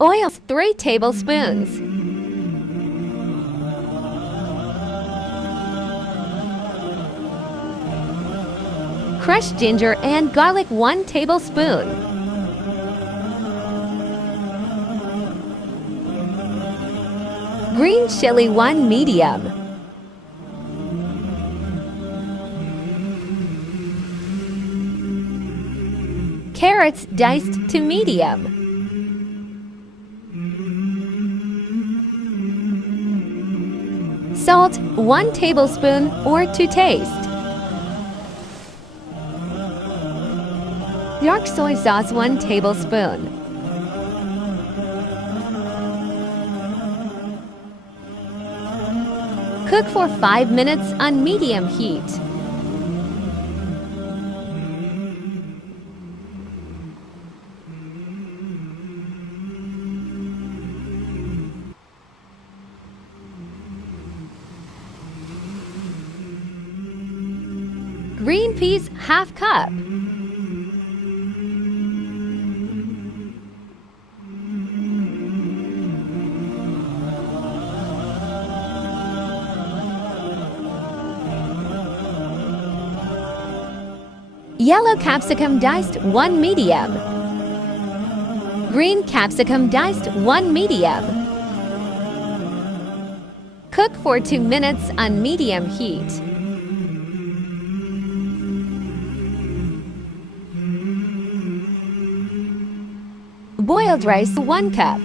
Oil 3 tablespoons. Crushed ginger and garlic 1 tablespoon. Green chili 1 medium. Carrots diced to medium. Salt 1 tablespoon or to taste. Dark soy sauce 1 tablespoon. Cook for 5 minutes on medium heat. Green peas ½ cup. Yellow capsicum diced 1 medium. Green capsicum diced 1 medium. Cook for 2 minutes on medium heat. Boiled rice 1 cup.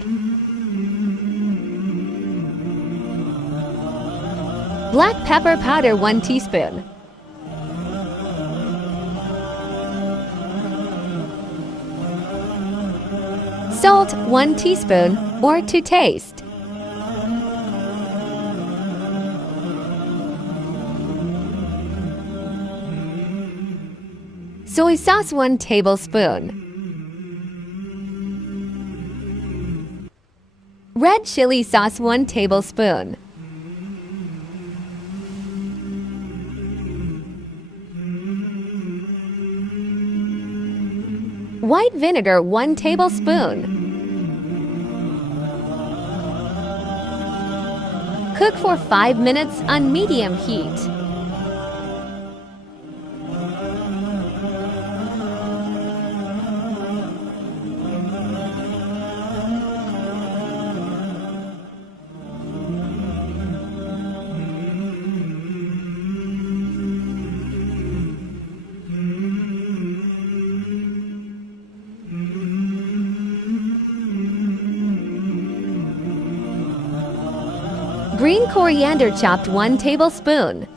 Black pepper powder 1 teaspoon. Salt 1 teaspoon or to taste. Soy sauce 1 tablespoon. Red chili sauce 1 tablespoon. White vinegar 1 tablespoon. Cook for 5 minutes on medium heat. Green coriander chopped 1 tablespoon.